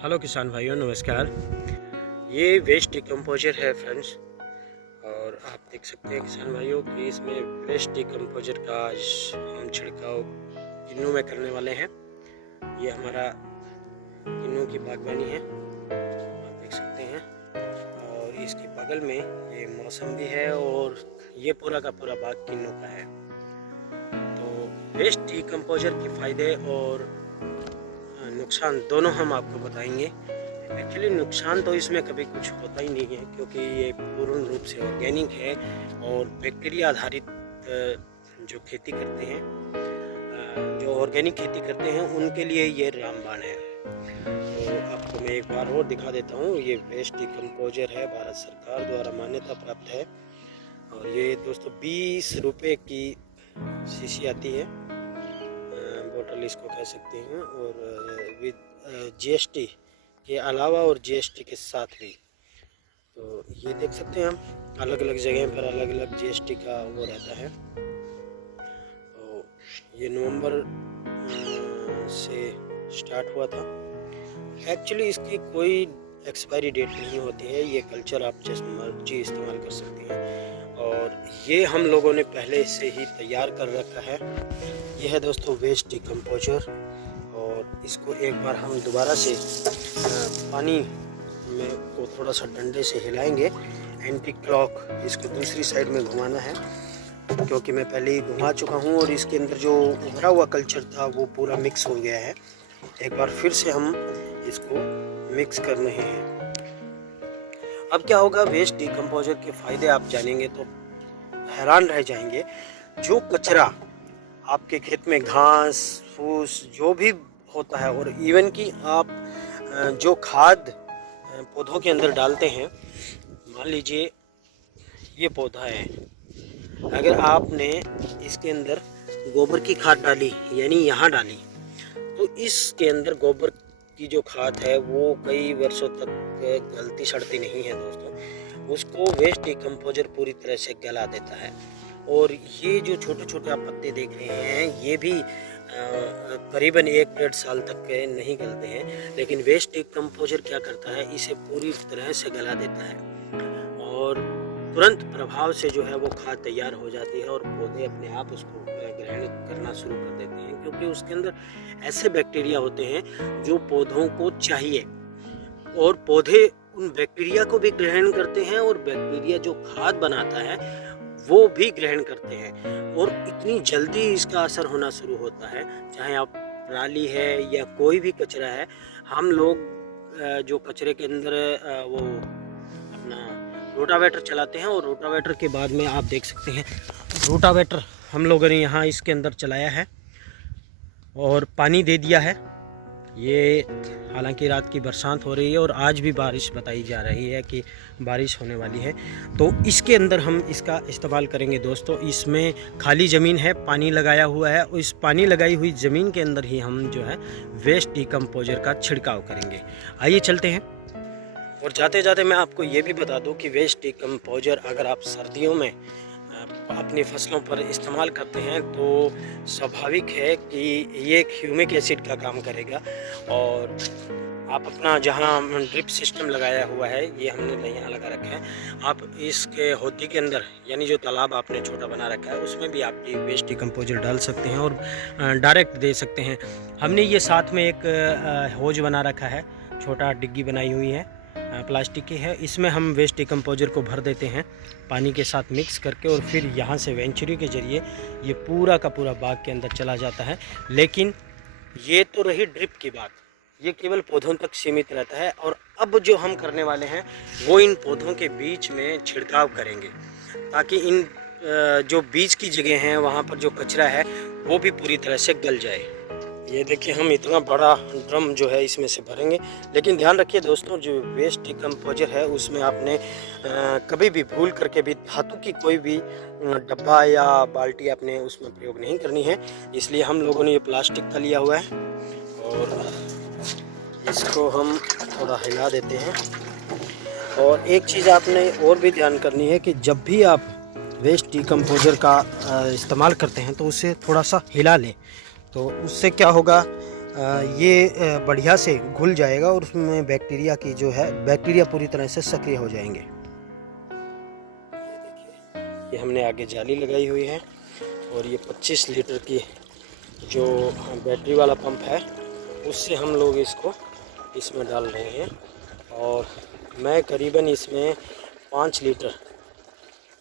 Hello किसान भाइयों, नमस्कार। ये वेस्ट डिकम्पोजर है फ्रेंड्स, और आप देख सकते हैं किसान भाइयों कि इसमें वेस्ट डिकम्पोजर का आज हम छिड़काव किन्नू में करने वाले हैं। ये हमारा किन्नू की बागवानी है, आप देख सकते हैं। और इसके बगल में ये मौसम्बी है और ये पूरा का पूरा बाग किन्नू का है। तो वेस्ट डिकम्पोजर के फ़ायदे और नुकसान दोनों हम आपको बताएंगे। एक्चुअली नुकसान तो इसमें कभी कुछ होता ही नहीं है, क्योंकि ये पूर्ण रूप से ऑर्गेनिक है और बैक्टीरिया आधारित जो खेती करते हैं, जो ऑर्गेनिक खेती करते हैं उनके लिए ये रामबाण है। तो आपको मैं एक बार और दिखा देता हूँ। ये वेस्ट डिकम्पोजर है, भारत सरकार द्वारा मान्यता प्राप्त है। और ये दोस्तों 20 रुपये की शीशी आती है, बोतल इसको कह सकते हैं। और विद जीएसटी के अलावा और जीएसटी के साथ भी। तो ये देख सकते हैं हम, अलग अलग जगह पर अलग अलग जीएसटी का वो रहता है। तो ये नवंबर से स्टार्ट हुआ था। एक्चुअली इसकी कोई एक्सपायरी डेट नहीं होती है, ये कल्चर आप जिस मर्जी इस्तेमाल कर सकते हैं। और ये हम लोगों ने पहले से ही तैयार कर रखा है। ये है दोस्तों वेस्ट डिकम्पोजर, और इसको एक बार हम दोबारा से पानी में को थोड़ा सा डंडे से हिलाएंगे। एंटी क्लॉक इसको दूसरी साइड में घुमाना है, क्योंकि मैं पहले ही घुमा चुका हूँ और इसके अंदर जो उभरा हुआ कल्चर था वो पूरा मिक्स हो गया है। एक बार फिर से हम इसको मिक्स कर रहे हैं। अब क्या होगा, वेस्ट डिकम्पोजर के फ़ायदे आप जानेंगे तो हैरान रह जाएंगे। जो कचरा आपके खेत में घास फूस जो भी होता है, और इवन कि आप जो खाद पौधों के अंदर डालते हैं, मान लीजिए ये पौधा है, अगर आपने इसके अंदर गोबर की खाद डाली, यानी यहाँ डाली, तो इसके अंदर गोबर की जो खाद है वो कई वर्षों तक गलती सड़ती नहीं है दोस्तों। उसको वेस्ट डिकम्पोजर पूरी तरह से गला देता है। और ये जो छोटे छोटे आप पत्ते देख रहे हैं, ये भी करीबन 1-1.5 साल तक के नहीं गलते हैं, लेकिन वेस्ट डिकम्पोजर क्या करता है, इसे पूरी तरह से गला देता है और तुरंत प्रभाव से जो है वो खाद तैयार हो जाती है और पौधे अपने आप उसको ग्रहण करना शुरू कर देते हैं, क्योंकि उसके अंदर ऐसे बैक्टीरिया होते हैं जो पौधों को चाहिए, और पौधे उन बैक्टीरिया को भी ग्रहण करते हैं, और बैक्टीरिया जो खाद बनाता है वो भी ग्रहण करते हैं। और इतनी जल्दी इसका असर होना शुरू होता है, चाहे आप पराली है या कोई भी कचरा है। हम लोग जो कचरे के अंदर वो अपना रोटावेटर चलाते हैं, और रोटावेटर के बाद में आप देख सकते हैं, रोटावेटर हम लोगों ने यहाँ इसके अंदर चलाया है और पानी दे दिया है। ये हालांकि रात की बरसात हो रही है और आज भी बारिश बताई जा रही है कि बारिश होने वाली है, तो इसके अंदर हम इसका इस्तेमाल करेंगे दोस्तों। इसमें खाली ज़मीन है, पानी लगाया हुआ है, और इस पानी लगाई हुई ज़मीन के अंदर ही हम जो है वेस्ट डिकम्पोजर का छिड़काव करेंगे। आइए चलते हैं। और जाते जाते मैं आपको ये भी बता दूं कि वेस्ट डिकम्पोजर अगर आप सर्दियों में अपनी फसलों पर इस्तेमाल करते हैं तो स्वाभाविक है कि ये एक ह्यूमिक एसिड का काम करेगा। और आप अपना जहां ड्रिप सिस्टम लगाया हुआ है, ये हमने यहाँ लगा रखा है, आप इसके होदी के अंदर, यानी जो तालाब आपने छोटा बना रखा है, उसमें भी आप वेस्ट डिकम्पोजर डाल सकते हैं और डायरेक्ट दे सकते हैं। हमने ये साथ में एक होज बना रखा है, छोटा डिग्गी बनाई हुई है, प्लास्टिक की है। इसमें हम वेस्ट डिकम्पोजर को भर देते हैं पानी के साथ मिक्स करके, और फिर यहाँ से वेंचुरी के ज़रिए ये पूरा का पूरा बाग के अंदर चला जाता है। लेकिन ये तो रही ड्रिप की बात, ये केवल पौधों तक सीमित रहता है। और अब जो हम करने वाले हैं वो इन पौधों के बीच में छिड़काव करेंगे, ताकि इन जो बीज की जगह हैं वहाँ पर जो कचरा है वो भी पूरी तरह से गल जाए। ये देखिए, हम इतना बड़ा ड्रम जो है इसमें से भरेंगे। लेकिन ध्यान रखिए दोस्तों, जो वेस्ट डिकम्पोजर है उसमें आपने कभी भी भूल करके भी धातु की कोई भी डब्बा या बाल्टी आपने उसमें प्रयोग नहीं करनी है। इसलिए हम लोगों ने ये प्लास्टिक का लिया हुआ है, और इसको हम थोड़ा हिला देते हैं। और एक चीज़ आपने और भी ध्यान करनी है कि जब भी आप वेस्ट डिकम्पोजर का इस्तेमाल करते हैं तो उसे थोड़ा सा हिला लें। तो उससे क्या होगा, ये बढ़िया से घुल जाएगा और उसमें बैक्टीरिया की जो है बैक्टीरिया पूरी तरह से सक्रिय हो जाएंगे। ये देखिए, ये हमने आगे जाली लगाई हुई है और ये 25 लीटर की जो बैटरी वाला पंप है उससे हम लोग इसको इसमें डाल रहे हैं। और मैं करीबन इसमें 5 लीटर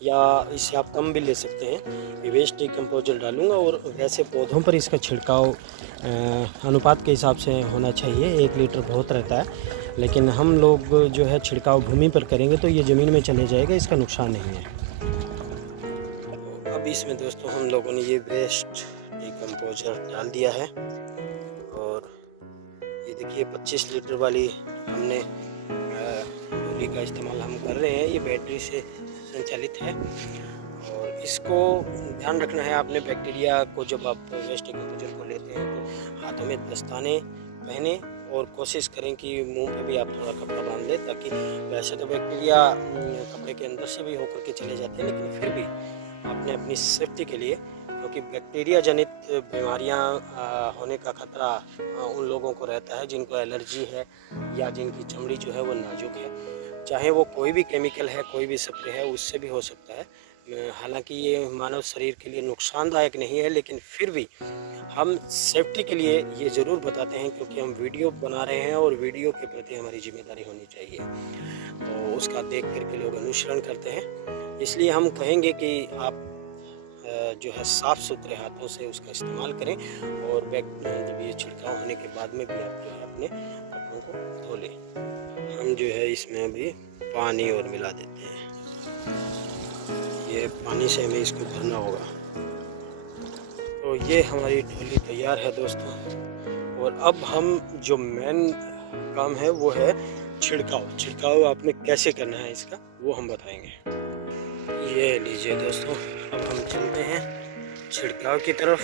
या इससे आप कम भी ले सकते हैं ये वेस्ट डिकम्पोजर डालूँगा। और वैसे पौधों पर इसका छिड़काव अनुपात के हिसाब से होना चाहिए, 1 लीटर बहुत रहता है। लेकिन हम लोग जो है छिड़काव भूमि पर करेंगे तो ये ज़मीन में चले जाएगा, इसका नुकसान नहीं है। अब इसमें दोस्तों हम लोगों ने ये वेस्ट डिकम्पोजर डाल दिया है और ये देखिए 25 लीटर वाली हमने डोली का इस्तेमाल हम कर रहे हैं। ये बैटरी से संचालित है और इसको ध्यान रखना है आपने बैक्टीरिया को। जब आप वेस्ट डिकम्पोजर को लेते हैं तो हाथों में दस्ताने पहने और कोशिश करें कि मुंह पे भी आप थोड़ा कपड़ा बांध लें, ताकि वैसे तो बैक्टीरिया कपड़े के अंदर से भी होकर के चले जाते हैं, लेकिन फिर भी आपने अपनी सेफ्टी के लिए, क्योंकि बैक्टीरिया जनित बीमारियां होने का खतरा उन लोगों को रहता है जिनको एलर्जी है या जिनकी चमड़ी जो है वो नाजुक है। चाहे वो कोई भी केमिकल है, कोई भी स्प्रे है, उससे भी हो सकता है। हालांकि ये मानव शरीर के लिए नुकसानदायक नहीं है, लेकिन फिर भी हम सेफ्टी के लिए ये ज़रूर बताते हैं, क्योंकि हम वीडियो बना रहे हैं और वीडियो के प्रति हमारी जिम्मेदारी होनी चाहिए। तो उसका देख करके लोग अनुसरण करते हैं, इसलिए हम कहेंगे कि आप जो है साफ़ सुथरे हाथों से उसका इस्तेमाल करें। और जब ये छिड़काव होने के बाद में भी आप जो है अपने कपड़ों को धो लें। हम जो है इसमें अभी पानी और मिला देते हैं। ये पानी से हमें इसको भरना होगा। तो ये हमारी ढोली तैयार है दोस्तों। और अब हम जो मेन काम है वो है छिड़काव आपने कैसे करना है इसका वो हम बताएंगे। ये लीजिए दोस्तों, अब हम चलते हैं छिड़काव की तरफ।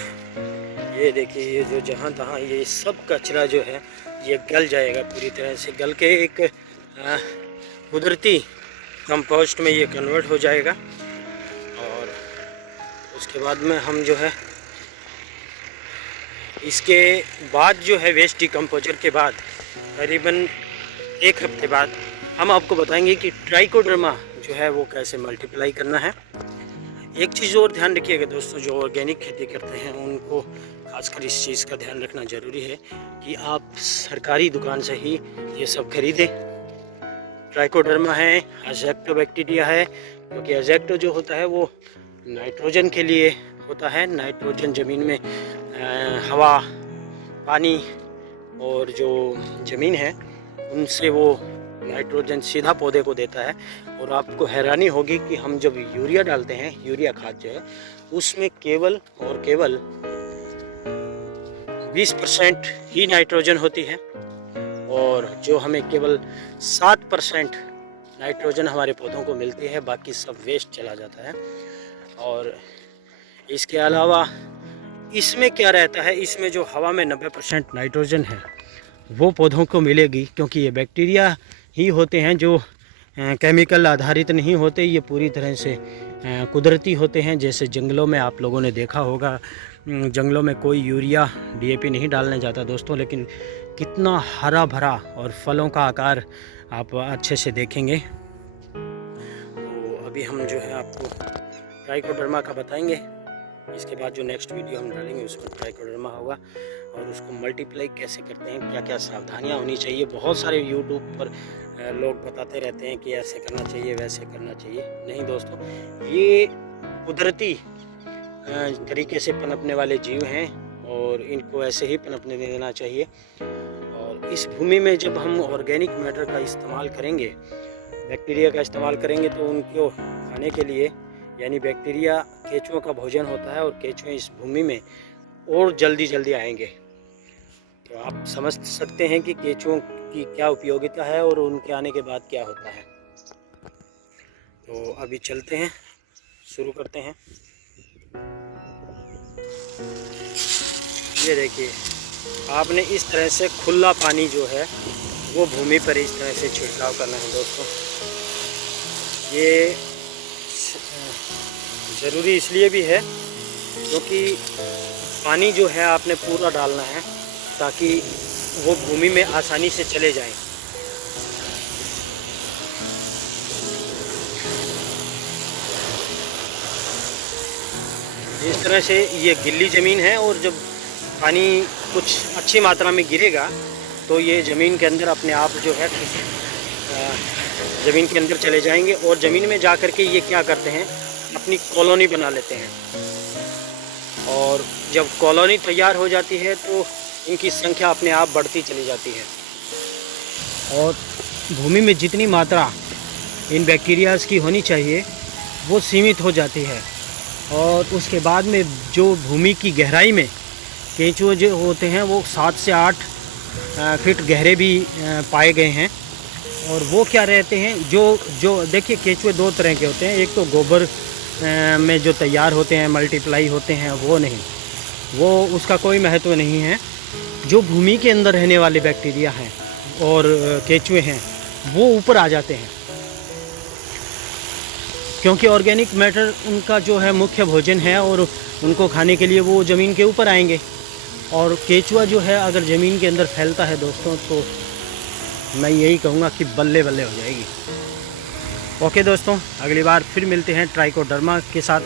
ये देखिए, ये जो जहाँ तहाँ ये सब कचरा जो है ये गल जाएगा, पूरी तरह से गल के एक कुदरती कंपोस्ट में ये कन्वर्ट हो जाएगा। और उसके बाद में हम जो है इसके बाद जो है वेस्ट डिकम्पोजर के बाद करीबन 1 हफ्ते बाद हम आपको बताएंगे कि ट्राइकोडर्मा जो है वो कैसे मल्टीप्लाई करना है। एक चीज़ और ध्यान रखिएगा दोस्तों, जो ऑर्गेनिक खेती करते हैं उनको खासकर इस चीज़ का ध्यान रखना ज़रूरी है कि आप सरकारी दुकान से ही ये सब खरीदें। ट्राइकोडर्मा है, अज़ैक्टोबैक्टीरिया है, क्योंकि अज़ैक्टो जो होता है वो नाइट्रोजन के लिए होता है। नाइट्रोजन ज़मीन में हवा, पानी और जो ज़मीन है उनसे वो नाइट्रोजन सीधा पौधे को देता है। और आपको हैरानी होगी कि हम जब यूरिया डालते हैं, यूरिया खाद जो है उसमें केवल और केवल 20% ही नाइट्रोजन होती है और जो हमें केवल 7% नाइट्रोजन हमारे पौधों को मिलती है, बाकी सब वेस्ट चला जाता है। और इसके अलावा इसमें क्या रहता है, इसमें जो हवा में 90% नाइट्रोजन है वो पौधों को मिलेगी, क्योंकि ये बैक्टीरिया ही होते हैं जो केमिकल आधारित नहीं होते, ये पूरी तरह से कुदरती होते हैं। जैसे जंगलों में आप लोगों ने देखा होगा, जंगलों में कोई यूरिया DAP नहीं डालने जाता दोस्तों, लेकिन कितना हरा भरा और फलों का आकार आप अच्छे से देखेंगे। तो अभी हम जो है आपको ट्राइकोडर्मा का बताएंगे, इसके बाद जो नेक्स्ट वीडियो हम डालेंगे उसमें ट्राइकोडर्मा होगा और उसको मल्टीप्लाई कैसे करते हैं, क्या क्या सावधानियां होनी चाहिए। बहुत सारे यूट्यूब पर लोग बताते रहते हैं कि ऐसे करना चाहिए, वैसे करना चाहिए। नहीं दोस्तों, ये कुदरती तरीके से पनपने वाले जीव हैं और इनको ऐसे ही पनपने देना चाहिए। और इस भूमि में जब हम ऑर्गेनिक मैटर का इस्तेमाल करेंगे, बैक्टीरिया का इस्तेमाल करेंगे, तो उनको खाने के लिए, यानी बैक्टीरिया केंचुओं का भोजन होता है और केंचुए इस भूमि में और जल्दी आएंगे। तो आप समझ सकते हैं कि केंचुओं की क्या उपयोगिता है और उनके आने के बाद क्या होता है। तो अभी चलते हैं, शुरू करते हैं। ये देखिए, आपने इस तरह से खुला पानी जो है वो भूमि पर इस तरह से छिड़काव करना है दोस्तों। ये ज़रूरी इसलिए भी है क्योंकि पानी जो है आपने पूरा डालना है, ताकि वो भूमि में आसानी से चले जाएं। इस तरह से ये गिल्ली ज़मीन है और जब पानी कुछ अच्छी मात्रा में गिरेगा तो ये ज़मीन के अंदर अपने आप जो है ज़मीन के अंदर चले जाएंगे और ज़मीन में जा कर के ये क्या करते हैं, अपनी कॉलोनी बना लेते हैं। और जब कॉलोनी तैयार हो जाती है तो इनकी संख्या अपने आप बढ़ती चली जाती है और भूमि में जितनी मात्रा इन बैक्टीरियाज़ की होनी चाहिए वो सीमित हो जाती है। और उसके बाद में जो भूमि की गहराई में केंचुए जो होते हैं वो 7 से 8 फीट गहरे भी पाए गए हैं। और वो क्या रहते हैं, जो देखिए केंचुए 2 तरह के होते हैं। एक तो गोबर में जो तैयार होते हैं, मल्टीप्लाई होते हैं, वो नहीं, वो उसका कोई महत्व नहीं है। जो भूमि के अंदर रहने वाले बैक्टीरिया हैं और केंचुए हैं वो ऊपर आ जाते हैं, क्योंकि ऑर्गेनिक मैटर उनका जो है मुख्य भोजन है और उनको खाने के लिए वो ज़मीन के ऊपर आएंगे। और केंचुआ जो है अगर ज़मीन के अंदर फैलता है दोस्तों, तो मैं यही कहूँगा कि बल्ले बल्ले हो जाएगी। ओके दोस्तों, अगली बार फिर मिलते हैं ट्राइकोडर्मा के साथ।